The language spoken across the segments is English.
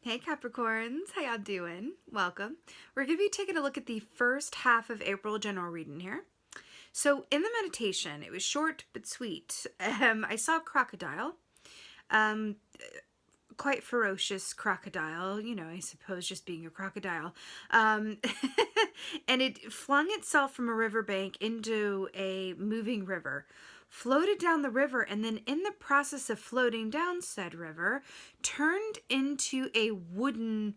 Hey Capricorns, how y'all doing? Welcome. We're going to be taking a look at the first half of April general reading here. So in the meditation, it was short but sweet. I saw a crocodile, quite ferocious crocodile, you know, I suppose just being a crocodile. And it flung itself from a riverbank into a moving river, floated down the river, and then in the process of floating down said river, turned into a wooden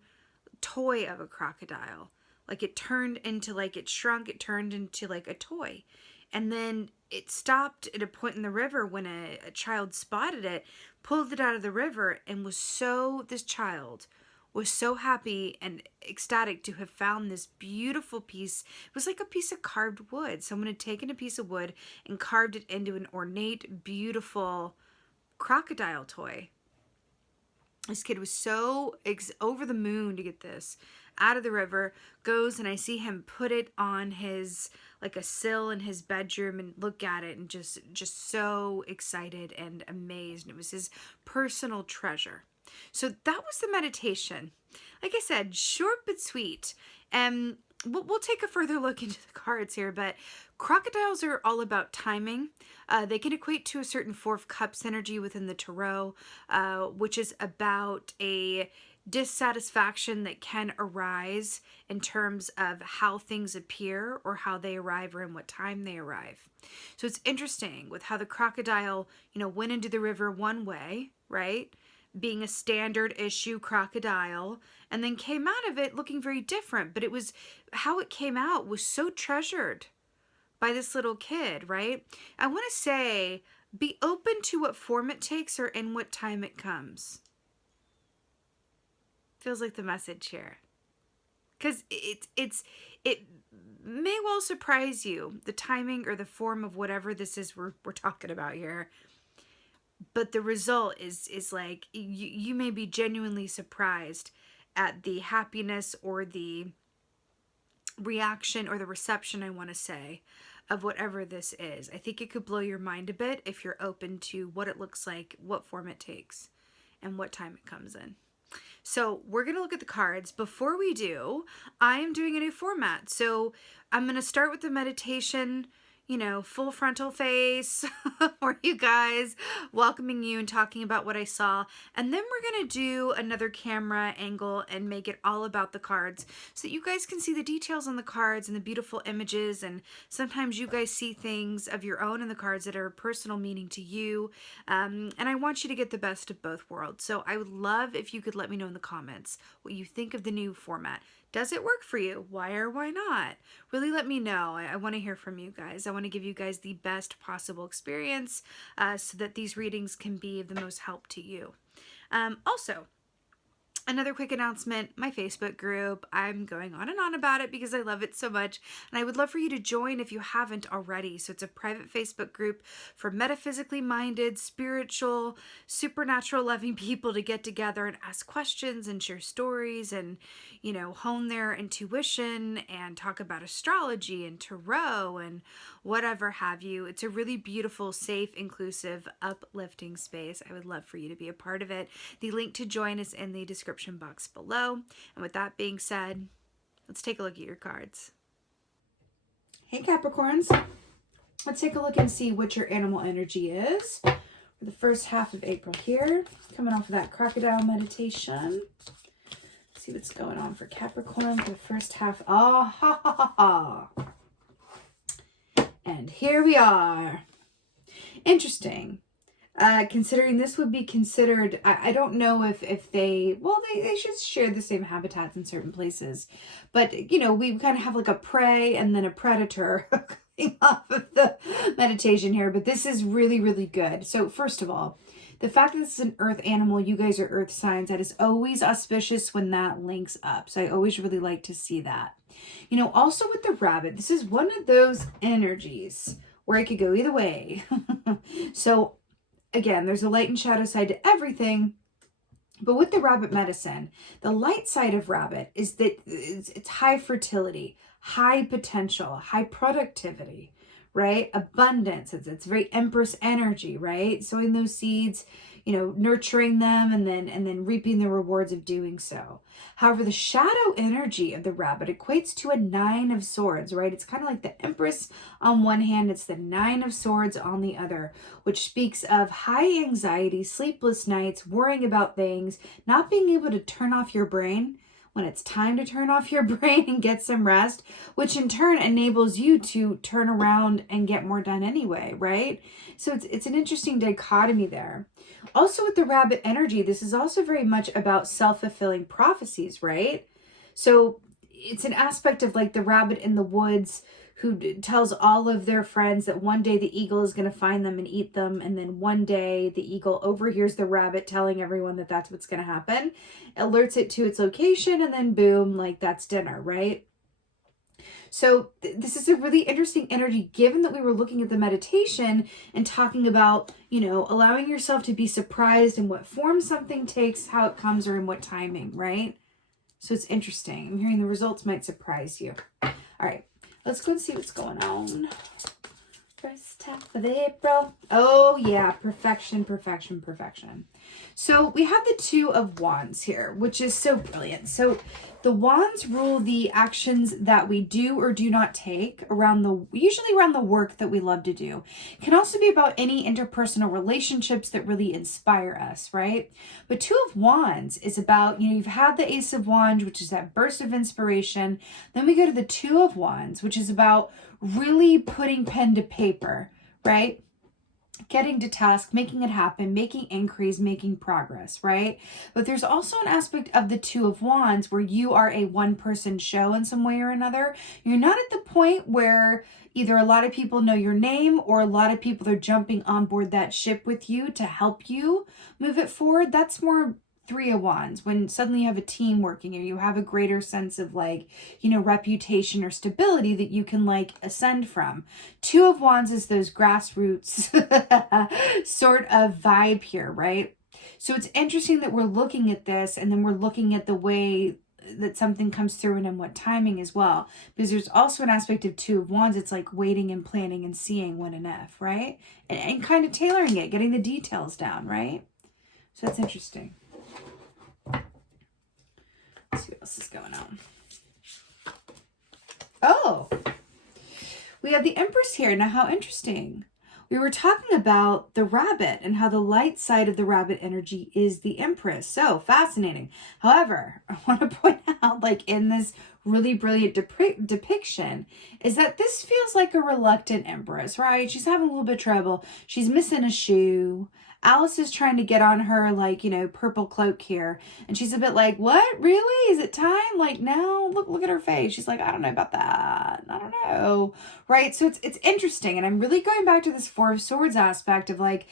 toy of a crocodile. Like it turned into, like it shrunk, it turned into like a toy. And then it stopped at a point in the river when a child spotted it, pulled it out of the river, and this child was so happy and ecstatic to have found this beautiful piece. It was like a piece of carved wood. Someone had taken a piece of wood and carved it into an ornate, beautiful crocodile toy. This kid was so over the moon to get this out of the river, goes and I see him put it on his, like a sill in his bedroom and look at it and just so excited and amazed. And it was his personal treasure. So that was the meditation. Like I said, short but sweet. And we'll take a further look into the cards here, but crocodiles are all about timing. They can equate to a certain Four of Cups energy within the Tarot, which is about a dissatisfaction that can arise in terms of how things appear or how they arrive or in what time they arrive. So it's interesting with how the crocodile, went into the river one way, right? Being a standard issue crocodile, and then came out of it looking very different. But it was how it came out was so treasured by this little kid, right? I want to say, be open to what form it takes or in what time it comes. Feels like the message here. Because it may well surprise you, the timing or the form of whatever this is we're talking about here. But the result is like, you may be genuinely surprised at the happiness or the reaction or the reception, I want to say, of whatever this is. I think it could blow your mind a bit if you're open to what it looks like, what form it takes, and what time it comes in. So we're going to look at the cards. Before we do, I am doing a new format. So I'm going to start with the meditation, full frontal face for you guys, welcoming you and talking about what I saw. And then we're going to do another camera angle and make it all about the cards so that you guys can see the details on the cards and the beautiful images. And sometimes you guys see things of your own in the cards that are personal meaning to you. And I want you to get the best of both worlds. So I would love if you could let me know in the comments what you think of the new format. Does it work for you? Why or why not? Really let me know. I want to hear from you guys. I want to give you guys the best possible experience so that these readings can be of the most help to you. Also, another quick announcement, my Facebook group. I'm going on and on about it because I love it so much. And I would love for you to join if you haven't already. So it's a private Facebook group for metaphysically minded, spiritual, supernatural loving people to get together and ask questions and share stories and, hone their intuition and talk about astrology and tarot and whatever have you. It's a really beautiful, safe, inclusive, uplifting space. I would love for you to be a part of it. The link to join is in the description box below. And with that being said, let's take a look at your cards. Hey Capricorns, let's take a look and see what your animal energy is for the first half of April here. Coming off of that crocodile meditation. Let's see what's going on for Capricorn for the first half. Oh, ha, ha, ha, ha. And here we are. Interesting. Considering this would be considered, I don't know if they should share the same habitats in certain places. But, we kind of have like a prey and then a predator coming off of the meditation here. But this is really, really good. So first of all, the fact that this is an earth animal, you guys are earth signs, that is always auspicious when that links up. So I always really like to see that. Also with the rabbit, this is one of those energies where it could go either way. So again, there's a light and shadow side to everything. But with the rabbit medicine, the light side of rabbit is that it's high fertility, high potential, high productivity, right? Abundance. It's very Empress energy, right? Sowing those seeds, you know, nurturing them and then reaping the rewards of doing so. However, the shadow energy of the rabbit equates to a 9 of swords, right? It's kind of like the Empress on one hand, it's the 9 of swords on the other, which speaks of high anxiety, sleepless nights, worrying about things, not being able to turn off your brain when it's time to turn off your brain and get some rest, which in turn enables you to turn around and get more done anyway, right? So it's an interesting dichotomy there. Also with the rabbit energy, this is also very much about self-fulfilling prophecies, right? So it's an aspect of like the rabbit in the woods who tells all of their friends that one day the eagle is going to find them and eat them. And then one day the eagle overhears the rabbit telling everyone that that's what's going to happen, alerts it to its location, and then boom, like that's dinner, right? So this is a really interesting energy, given that we were looking at the meditation and talking about, you know, allowing yourself to be surprised in what form something takes, how it comes, or in what timing, right? So it's interesting. I'm hearing the results might surprise you. All right. Let's go and see what's going on. First half of April. Oh, yeah. Perfection, perfection, perfection. So we have the 2 of Wands here, which is so brilliant. So the Wands rule the actions that we do or do not take usually around the work that we love to do. It can also be about any interpersonal relationships that really inspire us, right? But 2 of Wands is about, you know, you've had the Ace of Wands, which is that burst of inspiration. Then we go to the 2 of Wands, which is about really putting pen to paper, right? Getting to task, making it happen, making inquiries, making progress, right? But there's also an aspect of the 2 of Wands where you are a one-person show in some way or another. You're not at the point where either a lot of people know your name or a lot of people are jumping on board that ship with you to help you move it forward. That's more 3 of Wands, when suddenly you have a team working or you have a greater sense of like, you know, reputation or stability that you can like ascend from. 2 of Wands is those grassroots sort of vibe here, right? So it's interesting that we're looking at this and then we're looking at the way that something comes through and in what timing as well. Because there's also an aspect of 2 of Wands. It's like waiting and planning and seeing when and if, right? And kind of tailoring it, getting the details down, right? So that's interesting. Let's see what else is going on. Oh, we have the Empress here. Now, how interesting. We were talking about the rabbit and how the light side of the rabbit energy is the Empress. So fascinating. However, I want to point out, like in this really brilliant depiction, is that this feels like a reluctant Empress, right? She's having a little bit of trouble. She's missing a shoe. Alice is trying to get on her, like, you know, purple cloak here. And she's a bit like, what? Really? Is it time? Like, now? Look at her face. She's like, I don't know about that. I don't know. Right? So it's interesting. And I'm really going back to this 4 of Swords aspect of like,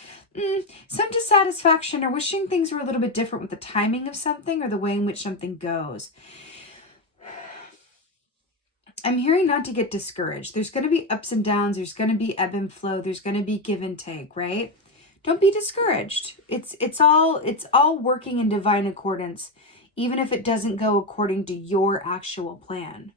some dissatisfaction or wishing things were a little bit different with the timing of something or the way in which something goes. I'm hearing not to get discouraged. There's going to be ups and downs. There's going to be ebb and flow. There's going to be give and take, right? Don't be discouraged. It's all working in divine accordance, even if it doesn't go according to your actual plan.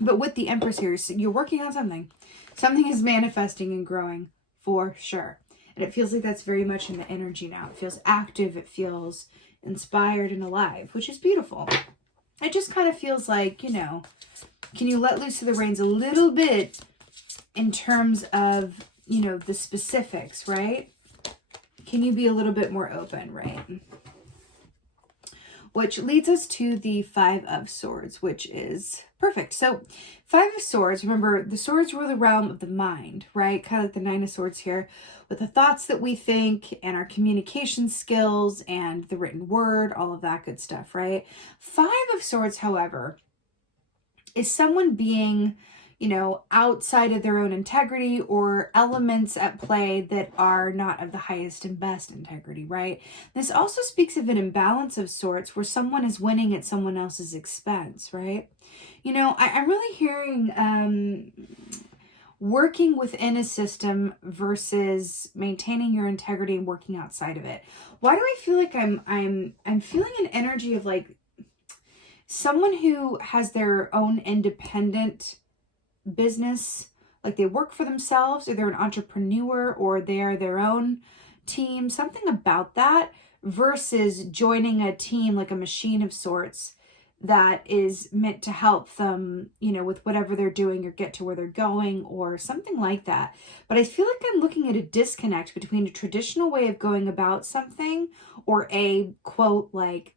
But with the Empress here, you're working on something. Something is manifesting and growing for sure. And it feels like that's very much in the energy now. It feels active. It feels inspired and alive, which is beautiful. It just kind of feels like, you know, can you let loose of the reins a little bit in terms of, you know, the specifics, right? Can you be a little bit more open, right? Which leads us to the 5 of Swords, which is perfect. So 5 of Swords, remember the swords rule the realm of the mind, right? Kind of like the 9 of Swords here with the thoughts that we think and our communication skills and the written word, all of that good stuff, right? 5 of Swords, however, is someone being, you know, outside of their own integrity or elements at play that are not of the highest and best integrity, right? This also speaks of an imbalance of sorts where someone is winning at someone else's expense, right? You know, I'm really hearing working within a system versus maintaining your integrity and working outside of it. Why do I feel like I'm feeling an energy of like someone who has their own independent business like they work for themselves, or they're an entrepreneur, or they're their own team, something about that, versus joining a team like a machine of sorts that is meant to help them, you know, with whatever they're doing or get to where they're going or something like that. But I feel like I'm looking at a disconnect between a traditional way of going about something, or a quote, like,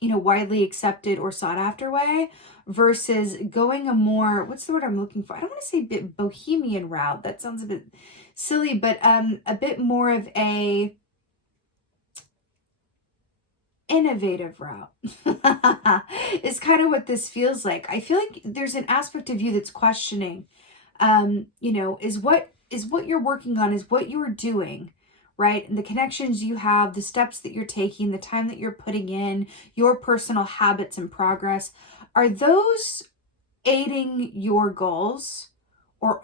you know, widely accepted or sought after way, versus going a more, what's the word I'm looking for? I don't want to say bit bohemian route. That sounds a bit silly, but a bit more of a innovative route is kind of what this feels like. I feel like there's an aspect of you that's questioning, you know, is what you're working on, is what you're doing, right? And the connections you have, the steps that you're taking, the time that you're putting in, your personal habits and progress, are those aiding your goals? Or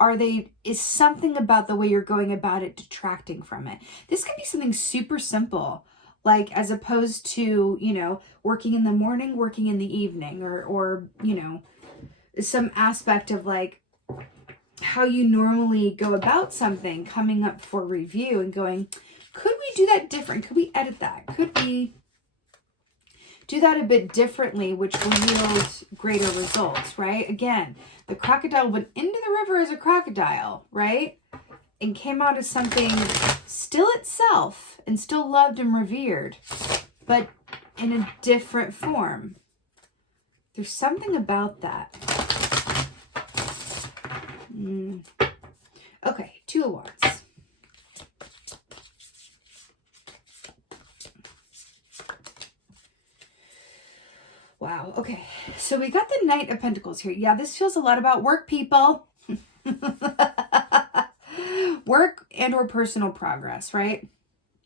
is something about the way you're going about it detracting from it? This could be something super simple, like as opposed to, you know, working in the morning, working in the evening, or, you know, some aspect of like how you normally go about something coming up for review and going, could we do that different? Could we edit that? Could we do that a bit differently, which will yield greater results, right? Again, the crocodile went into the river as a crocodile, right? And came out as something still itself and still loved and revered, but in a different form. There's something about that. Okay, Two of Wands. Wow, okay. So we got the Knight of Pentacles here. Yeah, this feels a lot about work, people. Work and or personal progress, right?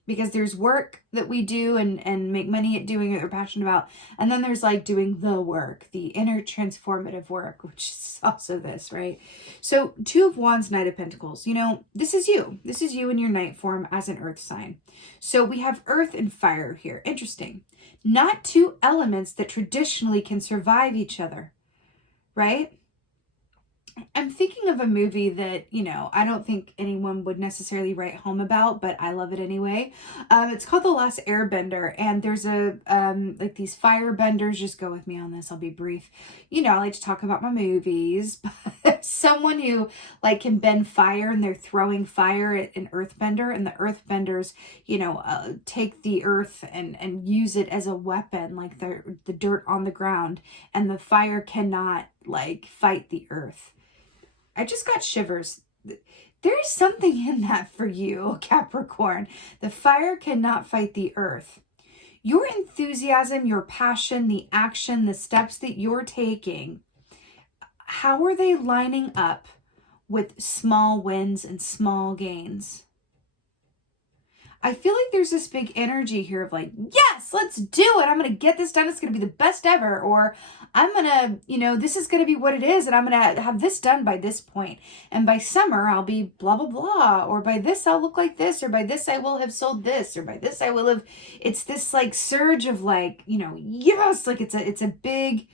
Because there's work that we do and make money at doing it, we're passionate about. And then there's like doing the work, the inner transformative work, which is also this, right? So Two of Wands, Knight of Pentacles. You know, this is you. This is you in your Knight form as an earth sign. So we have earth and fire here. Interesting. Not two elements that traditionally can survive each other, right? I'm thinking of a movie that, you know, I don't think anyone would necessarily write home about, but I love it anyway. It's called The Last Airbender, and there's a, like these firebenders, just go with me on this, I'll be brief. You know, I like to talk about my movies, but someone who, like, can bend fire, and they're throwing fire at an earthbender, and the earthbenders, you know, take the earth and use it as a weapon, like the dirt on the ground, and the fire cannot, like, fight the earth. I just got shivers. There is something in that for you, Capricorn. The fire cannot fight the earth. Your enthusiasm, your passion, the action, the steps that you're taking, how are they lining up with small wins and small gains? I feel like there's this big energy here of like, yes, let's do it. I'm going to get this done. It's going to be the best ever. Or I'm going to, you know, this is going to be what it is. And I'm going to have this done by this point. And by summer, I'll be blah, blah, blah. Or by this, I'll look like this. Or by this, I will have sold this. Or by this, I will have. It's this like surge of like, you know, yes, like it's a big,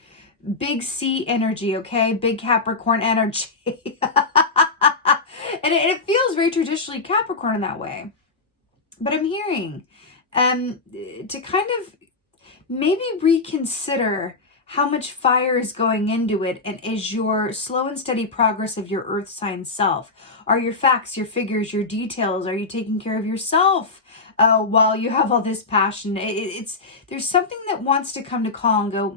big C energy. Okay. Big Capricorn energy. And it feels very traditionally Capricorn in that way. But I'm hearing to kind of maybe reconsider how much fire is going into it, and is your slow and steady progress of your earth sign self. Are your facts, your figures, your details, are you taking care of yourself while you have all this passion? There's something that wants to come to call and go,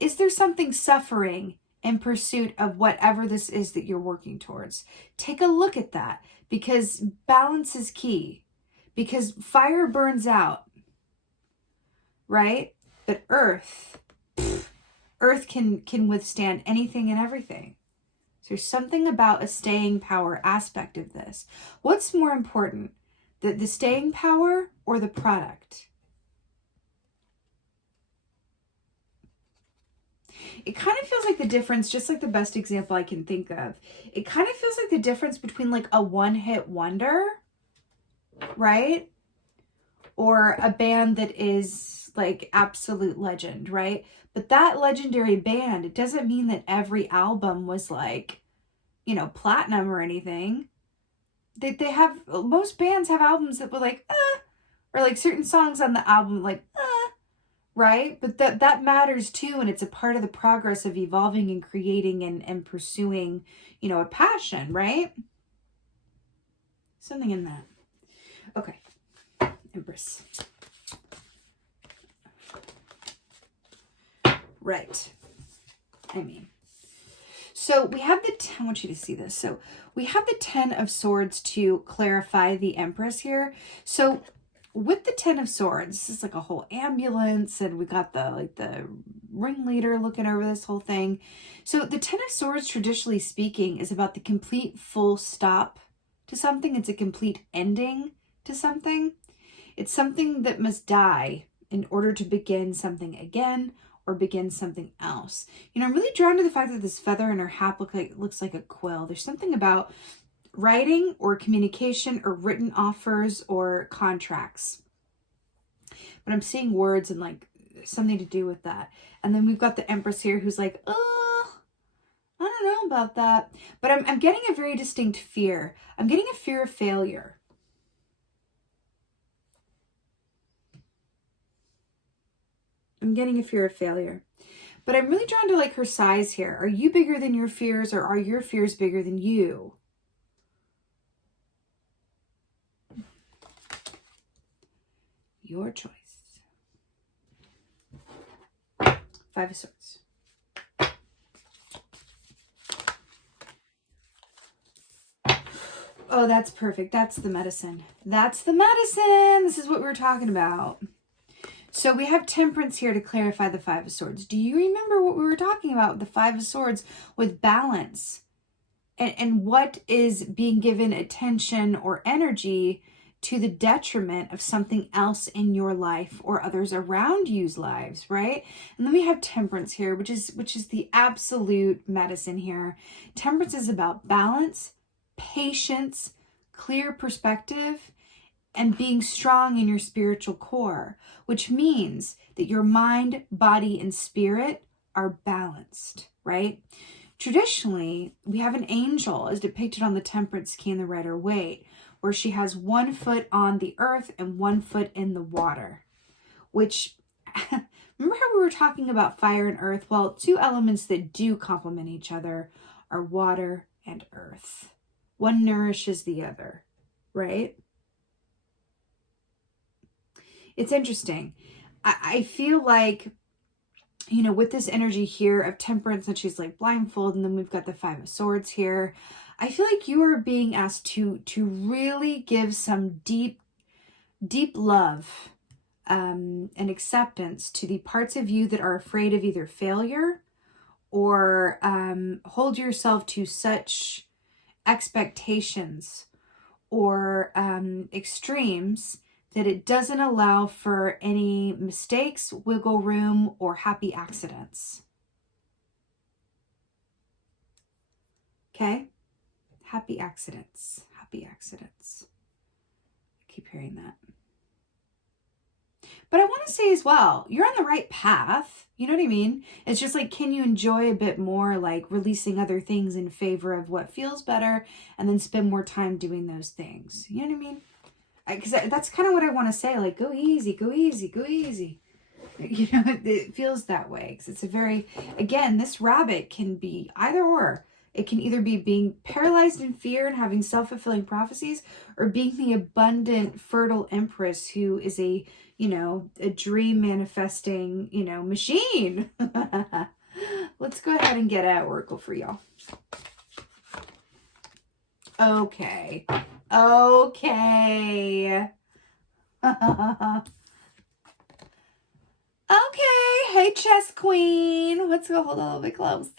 is there something suffering in pursuit of whatever this is that you're working towards? Take a look at that, because balance is key. Because fire burns out, right? But earth can withstand anything and everything. So there's something about a staying power aspect of this. What's more important, the staying power or the product? It kind of feels like the difference, just like the best example I can think of, it kind of feels like the difference between like a one-hit wonder, right? Or a band that is like absolute legend, right? But that legendary band, it doesn't mean that every album was like you know, platinum or anything. They have, most bands have albums that were like, or like certain songs on the album, like, right? But that matters too. And it's a part of the progress of evolving and creating and pursuing, you know, a passion, right? Something in that. Okay. Empress. Right. I mean, so we have the, I want you to see this. So we have the 10 of Swords to clarify the Empress here. So with the 10 of Swords, this is like a whole ambulance, and we got the, like, the ringleader looking over this whole thing. So the 10 of Swords, traditionally speaking, is about the complete full stop to something. It's a complete ending to something. It's something that must die in order to begin something again, or begin something else. You know, I'm really drawn to the fact that this feather in her hat looks like a quill. There's something about writing or communication or written offers or contracts. But I'm seeing words and like something to do with that. And then we've got the Empress here who's like, oh, I don't know about that. But I'm getting a very distinct fear. I'm getting a fear of failure. I'm getting a fear of failure. But I'm really drawn to like her size here. Are you bigger than your fears, or are your fears bigger than you? Your choice. Five of Swords. Oh, that's perfect. That's the medicine. That's the medicine. This is what we were talking about. So we have Temperance here to clarify the Five of Swords. Do you remember what we were talking about with the Five of Swords with balance? And what is being given attention or energy to the detriment of something else in your life or others around you's lives, right? And then we have Temperance here, which is the absolute medicine here. Temperance is about balance, patience, clear perspective, and being strong in your spiritual core, which means that your mind, body, and spirit are balanced, right? Traditionally, we have an angel as depicted on the Temperance key in the Rider-Waite, where she has 1 foot on the earth and 1 foot in the water, which, remember how we were talking about fire and earth? Well, two elements that do complement each other are water and earth. One nourishes the other, right? It's interesting. I feel like, you know, with this energy here of Temperance, and she's like blindfolded, and then we've got the Five of Swords here. I feel like you are being asked to really give some deep love and acceptance to the parts of you that are afraid of either failure or hold yourself to such expectations or extremes that it doesn't allow for any mistakes, wiggle room, or happy accidents. Okay? Happy accidents. Happy accidents. I keep hearing that. But I want to say as well, you're on the right path. You know what I mean? It's just like, can you enjoy a bit more, like releasing other things in favor of what feels better, and then spend more time doing those things? You know what I mean? Because that's kind of what I want to say, like, go easy, go easy, go easy. You know, it feels that way. Because it's a very, again, this rabbit can be either or. It can either be being paralyzed in fear and having self-fulfilling prophecies, or being the abundant, fertile Empress who is a, you know, a dream manifesting, you know, machine. Let's go ahead and get an oracle for y'all. Okay. Okay. Okay. Hey, chess queen. Let's go hold a little bit closer.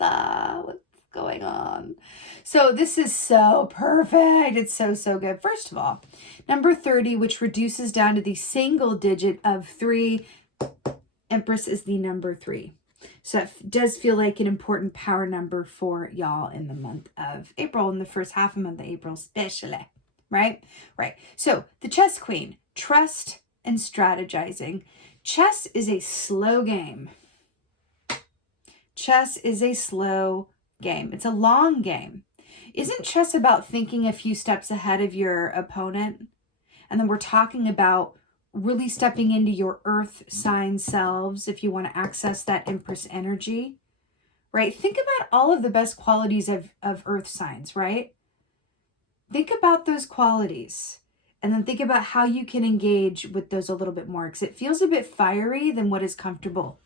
What's going on? So this is so perfect. It's so good. First of all, number 30, which reduces down to the single digit of 3. Empress is the number 3. So it does feel like an important power number for y'all in the month of April, in the first half of the month of April especially, right? Right. So the chess queen, trust and strategizing. Chess is a slow game. Chess is a slow game. It's a long game. Isn't chess about thinking a few steps ahead of your opponent? And then we're talking about really stepping into your earth sign selves if you want to access that Empress energy, right? Think about all of the best qualities of earth signs, right? Think about those qualities and then think about how you can engage with those a little bit more, because it feels a bit fiery than what is comfortable,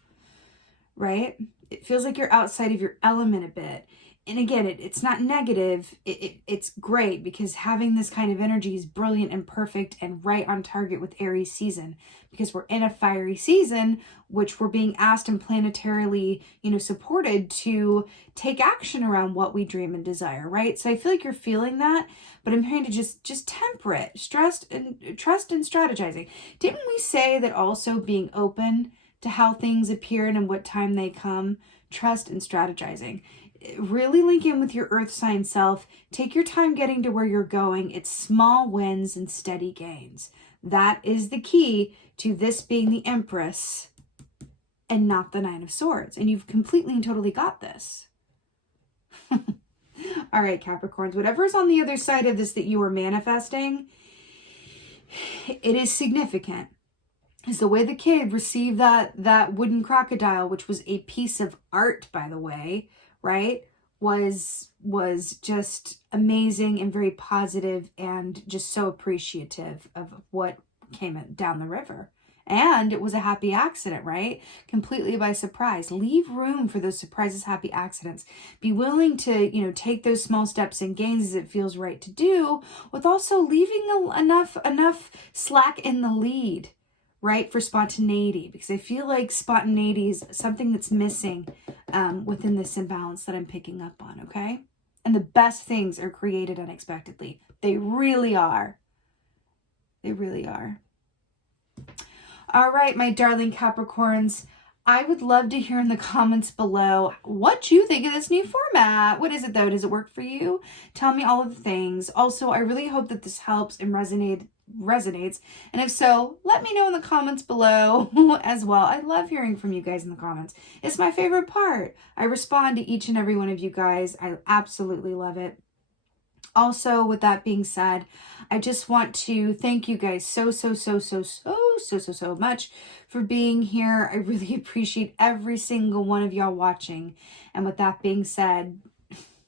right? It feels like you're outside of your element a bit. And again, it's not negative. It's great, because having this kind of energy is brilliant and perfect and right on target with Aries season, because we're in a fiery season, which we're being asked and planetarily, supported to take action around what we dream and desire, right? So I feel like you're feeling that, but I'm trying to just temper it, trust and strategizing. Didn't we say that also being open to how things appear and in what time they come, trust and strategizing? Really link in with your earth sign self. Take your time getting to where you're going. It's small wins and steady gains. That is the key to this being the Empress and not the Nine of Swords. And you've completely and totally got this. All right, Capricorns, whatever's on the other side of this that you are manifesting, it is significant. Is the way the kid received that wooden crocodile, which was a piece of art, by the way, right, was just amazing and very positive and just so appreciative of what came down the river. And it was a happy accident, right? Completely by surprise. Leave room for those surprises, happy accidents. Be willing to, take those small steps and gains as it feels right to do, with also leaving enough slack in the lead, right, for spontaneity, because I feel like spontaneity is something that's missing within this imbalance that I'm picking up on, okay? And the best things are created unexpectedly. They really are. They really are. All right, my darling Capricorns, I would love to hear in the comments below what you think of this new format. What is it, though? Does it work for you? Tell me all of the things. Also, I really hope that this helps and resonates. And if so, let me know in the comments below as well. I love hearing from you guys in the comments. It's my favorite part. I respond to each and every one of you guys. I absolutely love it. Also, with that being said, I just want to thank you guys so much for being here. I really appreciate every single one of y'all watching. And with that being said,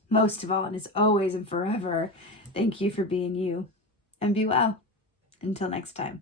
most of all, and as always and forever, thank you for being you. And be well. Until next time.